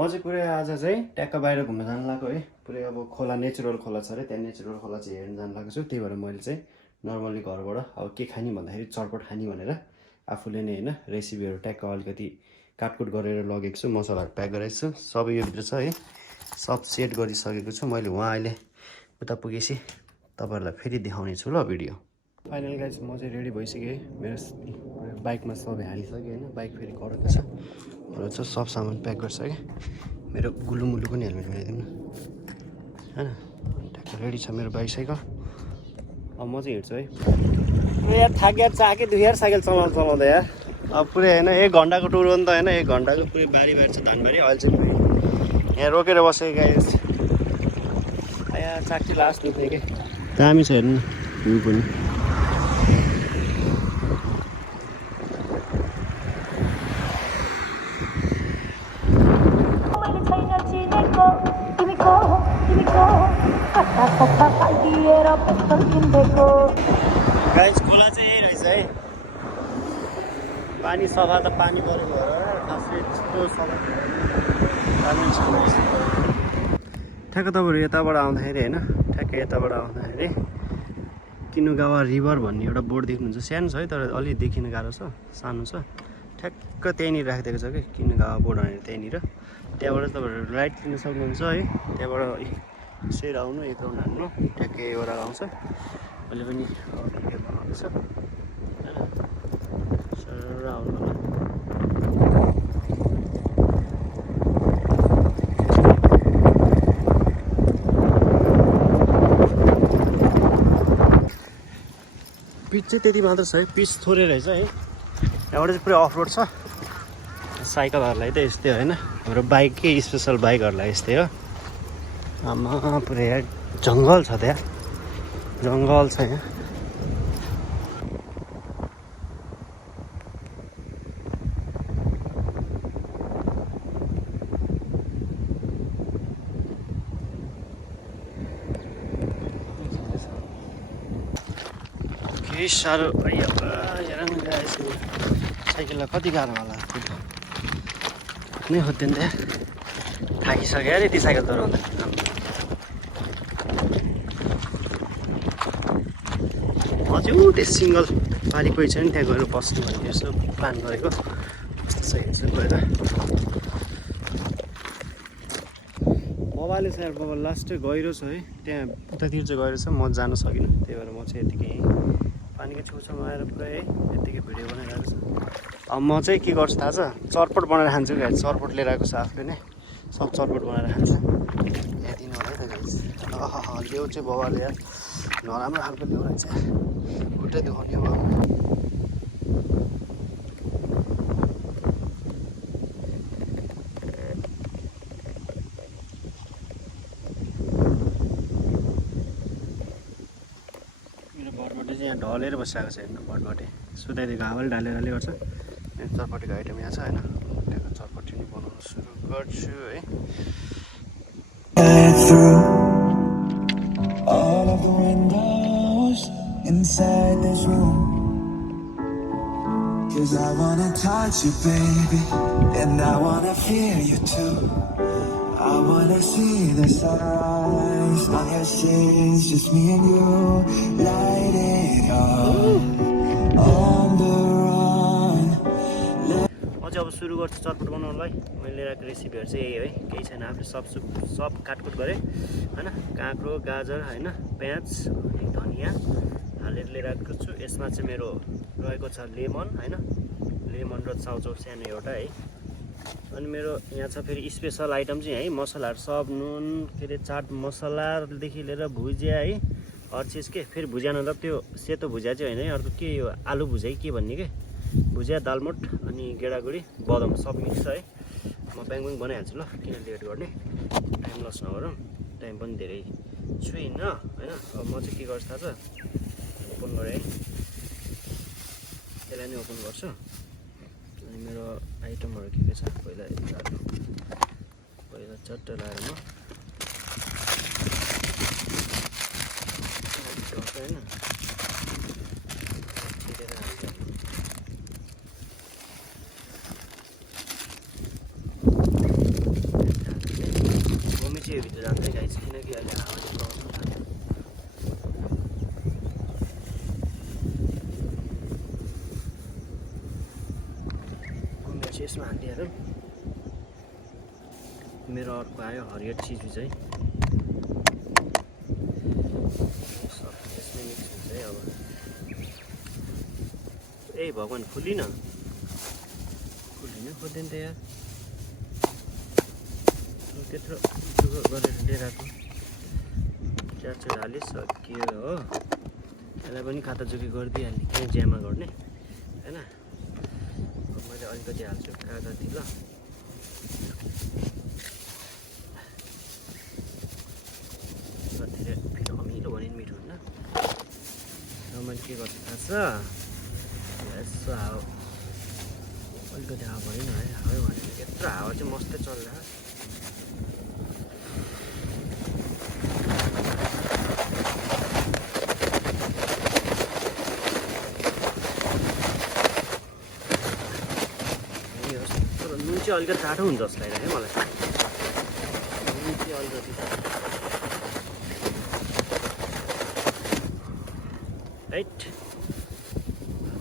म चाहिँ पुरै आज चाहिँ ट्याक्क बाहिर घुम्न जानु लाग्यो है। पुरै अब खोला नेचुरल खोला छ अरे, त्यहाँ नेचुरल खोला चाहिँ हेर्न जानु लागेको छु। त्यही भएर मैले चाहिँ नर्मली घरबाट अब के खाने भन्दाखेरि चटपट खाने भनेर आफूले नै होइन रेसिपीहरू ट्याक्क अलिकति काटकुट गरेर लगेको छु, मसलाहरू प्याक गरेको छु। सबै यो भित्र छ है, सब सेट गरिसकेको छु मैले। वहाँ अहिले उता पुगेपछि तपाईँहरूलाई फेरि देखाउने छु ल भिडियो। फाइनल गाइस म चाहिँ रेडी भइसकेँ। मेरो बाइकमा सबै हालिसकेँ होइन, बाइक फेरि कराएको छ र चाहिँ सब सामान प्याक गरिसकेँ। मेरो गुलुमुलु पनि हेलमेट बनाइदिउँ न होइन, ट्याक्क रेडी छ मेरो बाइसाइकल। अब म चाहिँ हिँड्छु है। यार थाक्या चाके दुख्यो यार साइकल चलाउँदा यार। अब पुरै होइन 1 घन्टाको टुर हो नि त होइन, 1 घन्टाको पुरै बारी छ धानबारी। अहिले चाहिँ पुरै यहाँ रोकेर बसेको गाइस। यार चाक्टी लास्ट दुख्ने के दामी छ हेर्नु भ्यू पनि। गाइस खोला चाहिँ यही रहेछ है। पानी सफा त पानी परेको भएर खासै त्यस्तो सफा ठ्याक्क तपाईँहरू यताबाट आउँदाखेरि होइन, ठ्याक्क यताबाट आउँदाखेरि किनुगावा रिभर भन्ने एउटा बोर्ड देख्नुहुन्छ। सानो छ है तर अलि देखिन गाह्रो छ, सानो छ। ठ्याक्क त्यहीँनिर राखिदिएको छ कि किनुगावा बोर्ड भनेर त्यहीँनिर। त्यहाँबाट तपाईँहरू राइट लिन सक्नुहुन्छ है। त्यहाँबाट यसरी आउनु, एक राउन्ड हान्नु, ठ्याक्कै एउटा आउँछ। अहिले पनि भिडियो बनाउँदैछ होइन, सर आउनु होला। पिच चाहिँ त्यति मात्र छ है, पिच थोरै रहेछ है। यहाँबाट चाहिँ पुरै अफ रोड छ। साइकलहरूलाई त यस्तै होइन, हाम्रो बाइककै स्पेसल बाइकहरूलाई यस्तै हो। आमा पुरै यार जङ्गल छ त्यहाँ, जङ्गल छ यहाँ। के साह्रो साइकललाई कति गाह्रो होला नै खोज्दैन त्यहाँ। थाकिसक्यो अरे यति साइकल चलाउँदा। अझै त्यो सिङ्गल पारी कोही छ नि त्यहाँ गएर बस्नु भन्ने यसो प्लान गरेको। कस्तो छ यसो गएर बबाले छ यार, बबा लास्टै गहिरो छ है त्यहाँ, उतातिर चाहिँ गहिरो छ। म जान सकिनँ, त्यही भएर म चाहिँ यतिकै पानीको छेउछाउमा आएर पुरै यतिकै भिडियो बनाइरहेको छ। अब म चाहिँ के गर्छु थाहा छ, चटपट बनाएर खान्छु क्या। चटपट लिएर आएको छ आफूले नै, सब चटपट बनाएर खान्छ। यहाँ दिनु होला है त गाइस। ल्याउ चाहिँ बाबाले यार नराम्रो खालको ल्याउ रहेछ, खुट्टै दुखाउने हो। मेरो बरबटे चाहिँ यहाँ ढलेर बसिरहेको छ हेर्नु, बरबटे सुताइदिएको हावाले ढालेर गर्छ। चटपटीको आइटम यहाँ छ होइन, त्यहाँको चटपटी नै बनाउनु सुरु गर्छु है। All of the windows inside this room, 'cause I wanna touch you baby, and I wanna feel you too. I wanna see the sunrise on your scenes, just me and you, light it up on the run. अझै अब सुरु गर्छु चटपट बनाउनलाई। मैले लिएको रेसिपीहरू चाहिँ यही है, केही छैन। आफूले सब काटकुट गरेँ होइन, काँक्रो, गाजर होइन, प्याज, धनियाँ हालेर लिएर आएको छु। यसमा चाहिँ मेरो रहेको छ लेमन होइन, लेमन र चाउचाउ सानो एउटा है। अनि मेरो यहाँ छ फेरि स्पेसल आइटम चाहिँ है, मसलाहरू सब नुन के अरे चाट मसलादेखि लिएर भुजिया है, हर चिज के। फेरि भुजिया मतलब त्यो सेतो भुजिया चाहिँ होइन है, अर्को के यो आलु भुजिया के भन्ने के, भुजिया दालमोट अनि गेडागुडी बदम सब मिक्स है। म ब्याङ बनाइहाल्छु ल, किन लेट गर्ने, टाइम लस नगरौँ। टाइम पनि धेरै छुइनँ होइन। अब म चाहिँ के गर्छु थाहा छ, ओपन गरेँ है, यसलाई नै ओपन गर्छु। अनि मेरो आइटमहरू के छ पहिला चट्ट लगाएर म होइन मेरो अर्को आयो हरियर चिज चाहिँ सब त्यसमै मिक्स हुन्छ है अब ए भगवान् खुलिन खोज्दैन त यार त्यत्रो दुःख गरेर लिएर आएको च्याचो हालिसक्यो हो यसलाई पनि खाताचुकी गरिदिइहाल्ने के ज्यामा गर्ने होइन मैले अलिकति हाल्छु कागती ल धेरै फेरि अमिलो भने नि मिठो हुन्न र मैले के गर्छु थाहा छ यसो हावा अलिकति हावा भयो न है हावै भनेर यत्रो हावा चाहिँ मस्तै चलिरहेको नुन चाहिँ अलिकति टाढो हुन्छ जस्तो लाग्यो है मलाई नुन चाहिँ अलिकति राइट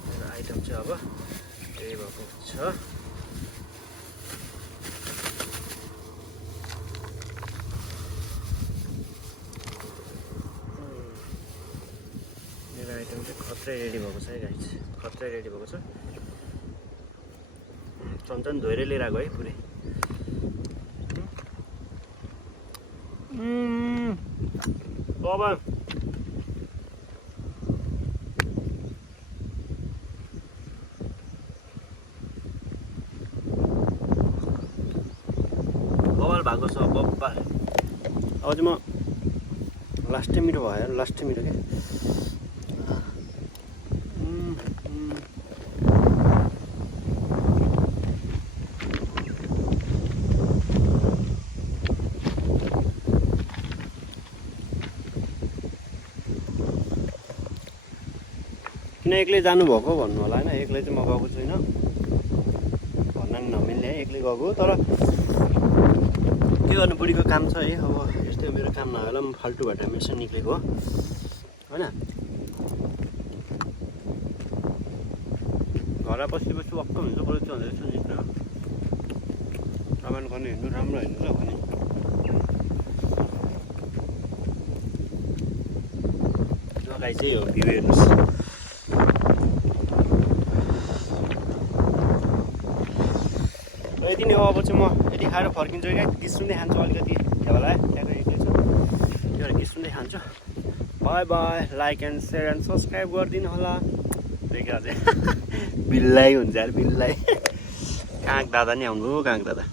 मेरो आइटम चाहिँ अब त्यही भएको छ मेरो आइटम चाहिँ खत्रै रेडी भएको छ है गाइस खत्रै रेडी भएको छ चम्चा पनि धोएर लिएर आएको है पुरै बाबा बबाल भएको छ बब्बा अब चाहिँ म लास्टै मिठो भयो लास्टै मिठो क्या किन एक्लै जानुभएको भन्नु होला होइन एक्लै चाहिँ म गएको छुइनँ भन्न नि नमिल्ने है एक्लै गएको तर के गर्नु बुढीको काम छ है अब यस्तै मेरो काम नभएर पनि फाल्टु भएर मेसिन निक्लेको हो होइन घर बसी बसी वाक्क हुन्छ बरु चाहिँ भन्दैछु निस्क्नु रमाइलो गर्ने हिँड्नु राम्रो हिँड्नु ल भने गाई चाहिँ हो भ्यू हेर्नुहोस् यति नै हो अब चाहिँ म यति खाएर फर्किन्छु क्या गीत सुन्दै खान्छु अलिकति त्यो बेला त्यहाँको एक्लै छु त्यो भएर गीत सुन्दै खान्छु by by like and share and subscribe गरिदिनु होला देखिरहेको चाहिँ बिल्लाई हुन्छ यार बिल्लाई काग दादा नि आउनु काग दादा